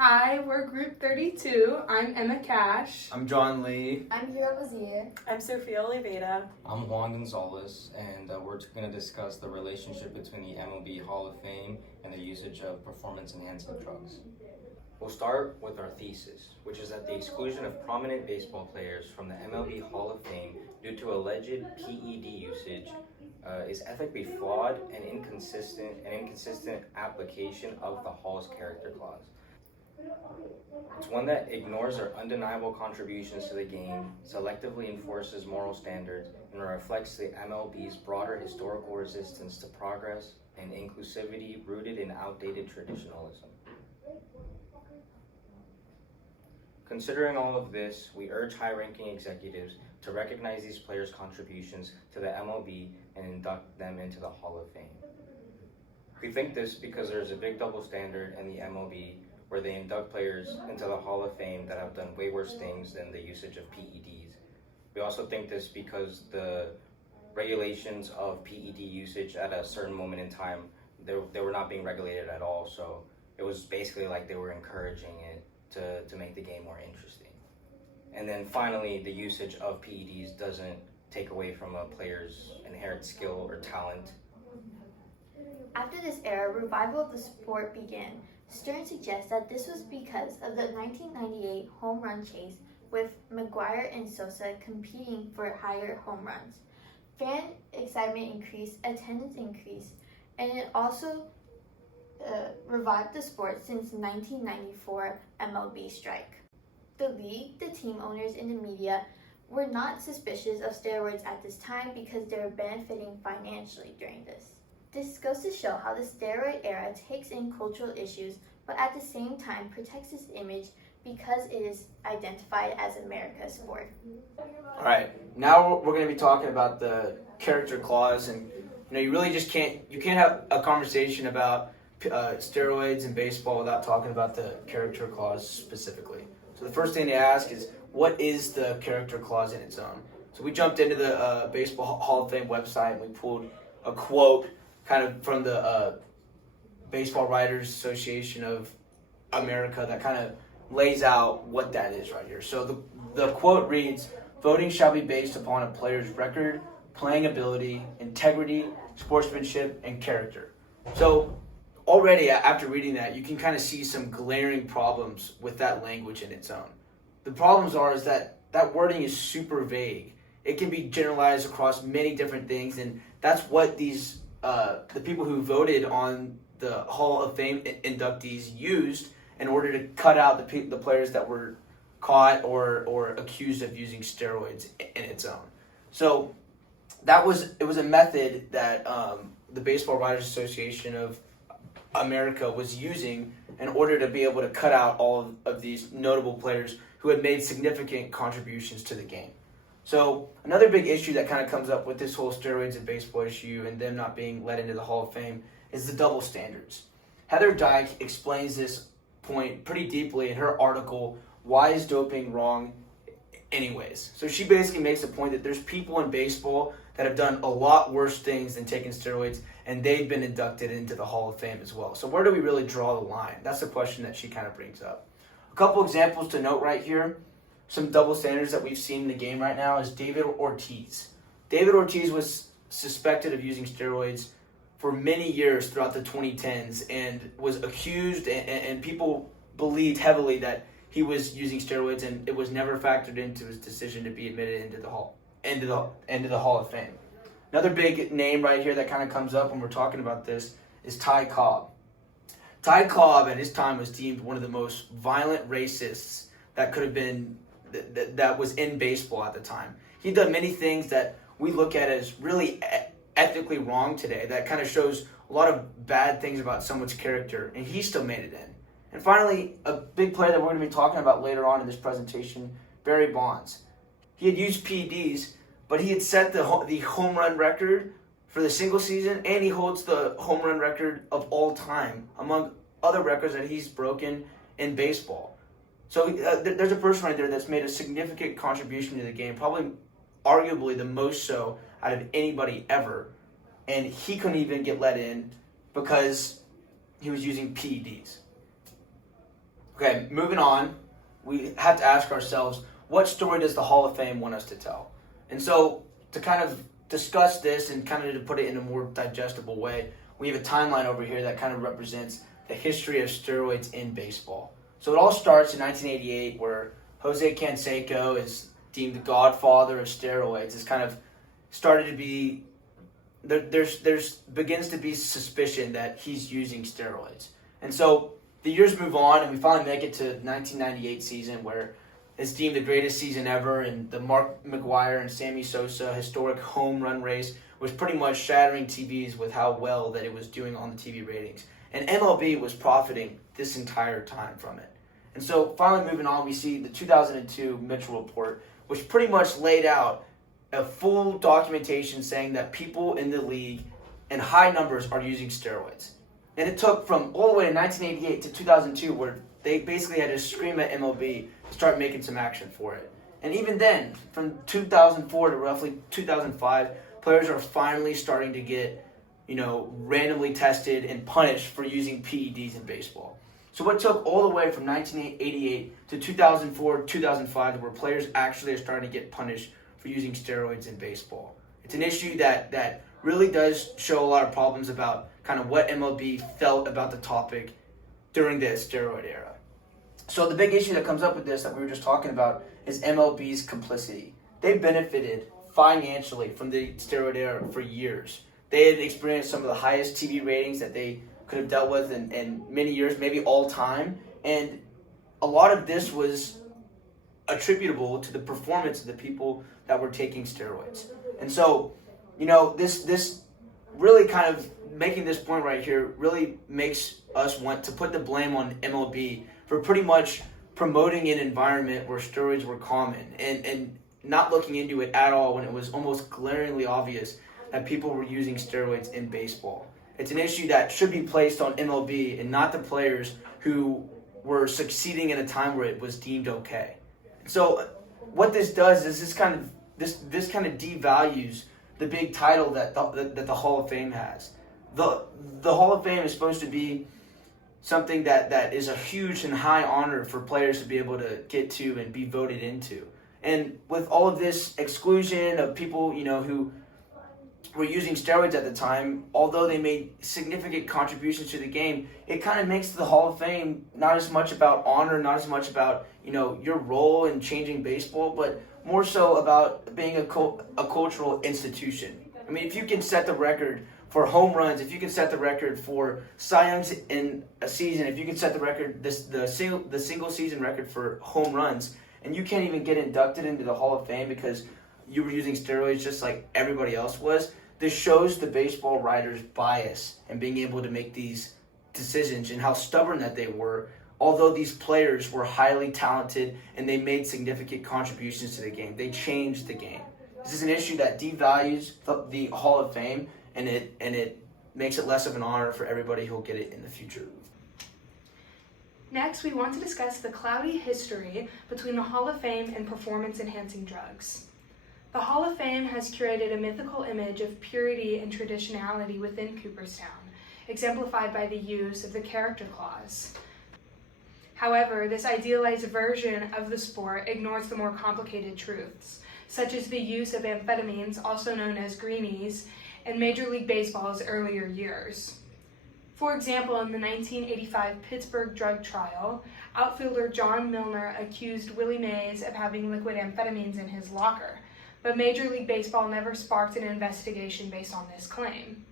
Hi, we're Group 32. I'm Emma Cash. I'm John Lee. I'm Hira Wazir. I'm Sophia Oliveira. I'm Juan Gonzalez, and we're going to discuss the relationship between the MLB Hall of Fame and the usage of performance-enhancing drugs. We'll start with our thesis, which is that the exclusion of prominent baseball players from the MLB Hall of Fame due to alleged PED usage is ethically flawed and inconsistent application of the Hall's character clause. It's one that ignores their undeniable contributions to the game, selectively enforces moral standards, and reflects the MLB's broader historical resistance to progress and inclusivity rooted in outdated traditionalism. Considering all of this, we urge high-ranking executives to recognize these players' contributions to the MLB and induct them into the Hall of Fame. We think this because there's a big double standard in the MLB where they induct players into the Hall of Fame that have done way worse things than the usage of PEDs. We also think this because the regulations of PED usage at a certain moment in time, they were not being regulated at all, so it was basically like they were encouraging it to make the game more interesting. And then finally, the usage of PEDs doesn't take away from a player's inherent skill or talent. After this era, revival of the sport began. Stern suggests that this was because of the 1998 home run chase, with McGwire and Sosa competing for higher home runs. Fan excitement increased, attendance increased, and it also revived the sport since 1994 MLB strike. The league, the team owners, and the media were not suspicious of steroids at this time because they were benefiting financially during this. This goes to show how the steroid era takes in cultural issues, but at the same time protects its image because it is identified as America's sport. All right, now we're going to be talking about the character clause, and you really just can't have a conversation about steroids and baseball without talking about the character clause specifically. So the first thing to ask is, what is the character clause in its own? So we jumped into the Baseball Hall of Fame website and we pulled a quote kind of from the Baseball Writers Association of America that kind of lays out what that is right here. So the quote reads, "Voting shall be based upon a player's record, playing ability, integrity, sportsmanship, and character." So already after reading that, you can kind of see some glaring problems with that language in its own. The problems is that wording is super vague. It can be generalized across many different things, and that's what these the people who voted on the Hall of Fame inductees used in order to cut out the players that were caught or accused of using steroids in its own. So it was a method that the Baseball Writers Association of America was using in order to be able to cut out all of these notable players who had made significant contributions to the game. So another big issue that kind of comes up with this whole steroids and baseball issue and them not being let into the Hall of Fame is the double standards. Heather Dyke explains this point pretty deeply in her article, "Why is Doping Wrong Anyways?" So she basically makes the point that there's people in baseball that have done a lot worse things than taking steroids, and they've been inducted into the Hall of Fame as well. So where do we really draw the line? That's the question that she kind of brings up. A couple examples to note right here. Some double standards that we've seen in the game right now is David Ortiz. David Ortiz was suspected of using steroids for many years throughout the 2010s and was accused, and people believed heavily that he was using steroids, and it was never factored into his decision to be admitted into the Hall of Fame. Another big name right here that kind of comes up when we're talking about this is Ty Cobb. Ty Cobb at his time was deemed one of the most violent racists that could have been that was in baseball at the time. He'd done many things that we look at as really ethically wrong today. That kind of shows a lot of bad things about someone's character, and he still made it in. And finally, a big player that we're going to be talking about later on in this presentation, Barry Bonds. He had used PEDs, but he had set the home run record for the single season, and he holds the home run record of all time, among other records that he's broken in baseball. So there's a person right there that's made a significant contribution to the game, probably arguably the most so out of anybody ever, and he couldn't even get let in because he was using PEDs. Okay, moving on, we have to ask ourselves, what story does the Hall of Fame want us to tell? And so, to kind of discuss this and kind of to put it in a more digestible way, we have a timeline over here that kind of represents the history of steroids in baseball. So it all starts in 1988, where Jose Canseco is deemed the godfather of steroids. It's kind of started to be, there's begins to be suspicion that he's using steroids. And so the years move on, and we finally make it to 1998 season, where it's deemed the greatest season ever, and the Mark McGwire and Sammy Sosa historic home run race was pretty much shattering TVs with how well that it was doing on the TV ratings. And MLB was profiting this entire time from it. And so finally moving on, we see the 2002 Mitchell Report, which pretty much laid out a full documentation saying that people in the league in high numbers are using steroids. And it took from all the way to 1988 to 2002, where they basically had to scream at MLB to start making some action for it. And even then, from 2004 to roughly 2005, players are finally starting to get, randomly tested and punished for using PEDs in baseball. So what took all the way from 1988 to 2004, 2005, where players actually are starting to get punished for using steroids in baseball. It's an issue that really does show a lot of problems about kind of what MLB felt about the topic during the steroid era. So the big issue that comes up with this that we were just talking about is MLB's complicity. They benefited financially from the steroid era for years. They had experienced some of the highest TV ratings that they could have dealt with in many years, maybe all time. And a lot of this was attributable to the performance of the people that were taking steroids. And so, this really kind of making this point right here really makes us want to put the blame on MLB for pretty much promoting an environment where steroids were common and not looking into it at all when it was almost glaringly obvious that people were using steroids in baseball. It's an issue that should be placed on MLB and not the players who were succeeding in a time where it was deemed okay. So what this does is this kind of devalues the big title that the Hall of Fame has. The Hall of Fame is supposed to be something that is a huge and high honor for players to be able to get to and be voted into. And with all of this exclusion of people, who were using steroids at the time, although they made significant contributions to the game, it kind of makes the Hall of Fame not as much about honor, not as much about, your role in changing baseball, but more so about being a cultural institution. I mean, if you can set the record for home runs, if you can set the record for Cy Youngs in a season, if you can set the record, the single season record for home runs, and you can't even get inducted into the Hall of Fame because you were using steroids just like everybody else was, this shows the baseball writers' bias in being able to make these decisions and how stubborn that they were, although these players were highly talented and they made significant contributions to the game. They changed the game. This is an issue that devalues the Hall of Fame, and it makes it less of an honor for everybody who will get it in the future. Next, we want to discuss the cloudy history between the Hall of Fame and performance-enhancing drugs. The Hall of Fame has curated a mythical image of purity and traditionality within Cooperstown, exemplified by the use of the character clause. However, this idealized version of the sport ignores the more complicated truths, such as the use of amphetamines, also known as greenies, in Major League Baseball's earlier years. For example, in the 1985 Pittsburgh drug trial, outfielder John Milner accused Willie Mays of having liquid amphetamines in his locker, but Major League Baseball never sparked an investigation based on this claim.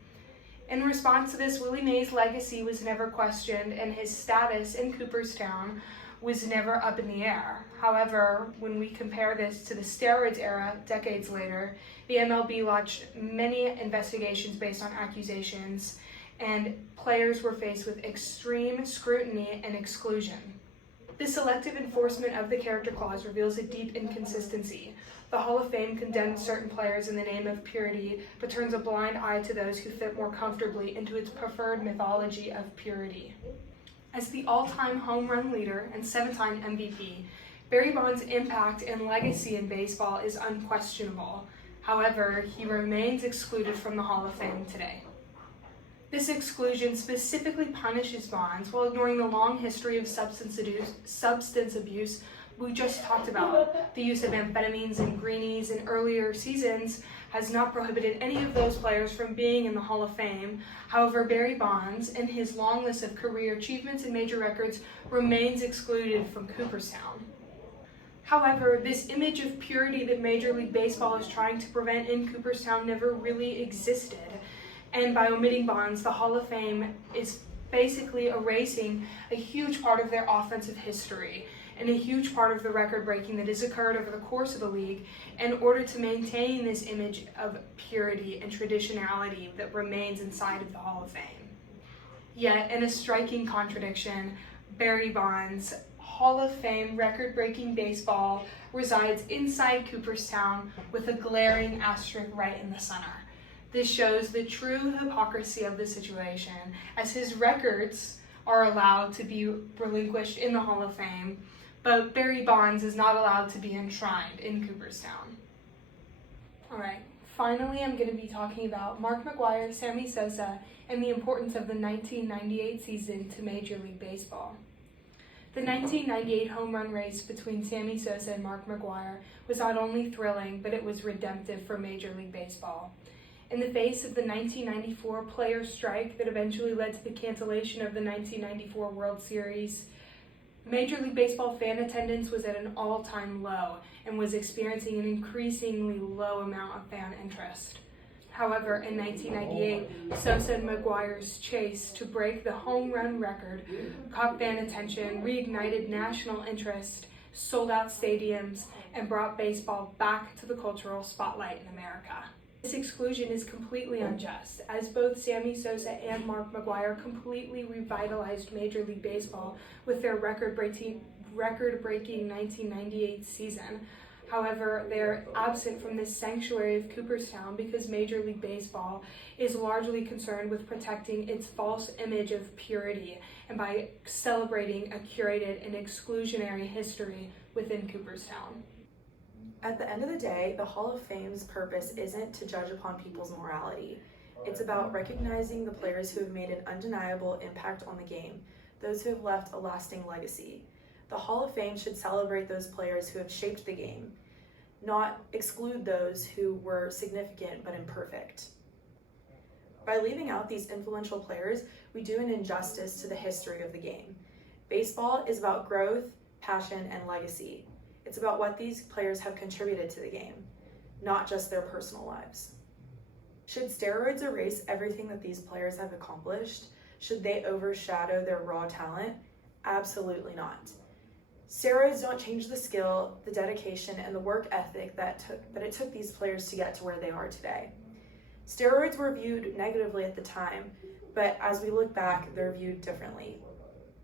In response to this, Willie Mays' legacy was never questioned, and his status in Cooperstown was never up in the air. However, when we compare this to the steroids era decades later, the MLB launched many investigations based on accusations, and players were faced with extreme scrutiny and exclusion. The selective enforcement of the character clause reveals a deep inconsistency. The Hall of Fame condemns certain players in the name of purity, but turns a blind eye to those who fit more comfortably into its preferred mythology of purity. As the all-time home run leader and 7-time MVP, Barry Bonds' impact and legacy in baseball is unquestionable. However, he remains excluded from the Hall of Fame today. This exclusion specifically punishes Bonds while ignoring the long history of substance abuse we just talked about. The use of amphetamines and greenies in earlier seasons has not prohibited any of those players from being in the Hall of Fame. However, Barry Bonds and his long list of career achievements and major records remains excluded from Cooperstown. However, this image of purity that Major League Baseball is trying to prevent in Cooperstown never really existed. And by omitting Bonds, the Hall of Fame is basically erasing a huge part of their offensive history and a huge part of the record breaking that has occurred over the course of the league in order to maintain this image of purity and traditionality that remains inside of the Hall of Fame. Yet, in a striking contradiction, Barry Bonds' Hall of Fame record-breaking baseball resides inside Cooperstown with a glaring asterisk right in the center. This shows the true hypocrisy of the situation, as his records are allowed to be relinquished in the Hall of Fame, but Barry Bonds is not allowed to be enshrined in Cooperstown. All right, finally I'm going to be talking about Mark McGwire, Sammy Sosa, and the importance of the 1998 season to Major League Baseball. The 1998 home run race between Sammy Sosa and Mark McGwire was not only thrilling, but it was redemptive for Major League Baseball. In the face of the 1994 players' strike that eventually led to the cancellation of the 1994 World Series, Major League Baseball fan attendance was at an all-time low and was experiencing an increasingly low amount of fan interest. However, in 1998, Sosa and McGwire's chase to break the home run record caught fan attention, reignited national interest, sold out stadiums, and brought baseball back to the cultural spotlight in America. This exclusion is completely unjust, as both Sammy Sosa and Mark McGwire completely revitalized Major League Baseball with their record-breaking 1998 season. However, they're absent from this sanctuary of Cooperstown because Major League Baseball is largely concerned with protecting its false image of purity and by celebrating a curated and exclusionary history within Cooperstown. At the end of the day, the Hall of Fame's purpose isn't to judge upon people's morality. It's about recognizing the players who have made an undeniable impact on the game, those who have left a lasting legacy. The Hall of Fame should celebrate those players who have shaped the game, not exclude those who were significant but imperfect. By leaving out these influential players, we do an injustice to the history of the game. Baseball is about growth, passion, and legacy. It's about what these players have contributed to the game, not just their personal lives. Should steroids erase everything that these players have accomplished? Should they overshadow their raw talent? Absolutely not. Steroids don't change the skill, the dedication, and the work ethic that it took these players to get to where they are today. Steroids were viewed negatively at the time, but as we look back, they're viewed differently.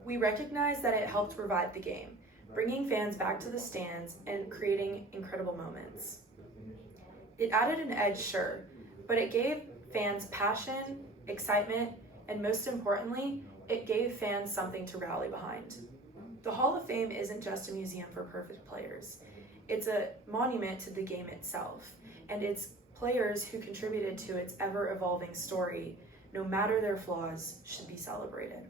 We recognize that it helped revive the game, bringing fans back to the stands and creating incredible moments. It added an edge, sure, but it gave fans passion, excitement, and most importantly, it gave fans something to rally behind. The Hall of Fame isn't just a museum for perfect players. It's a monument to the game itself, and its players who contributed to its ever-evolving story, no matter their flaws, should be celebrated.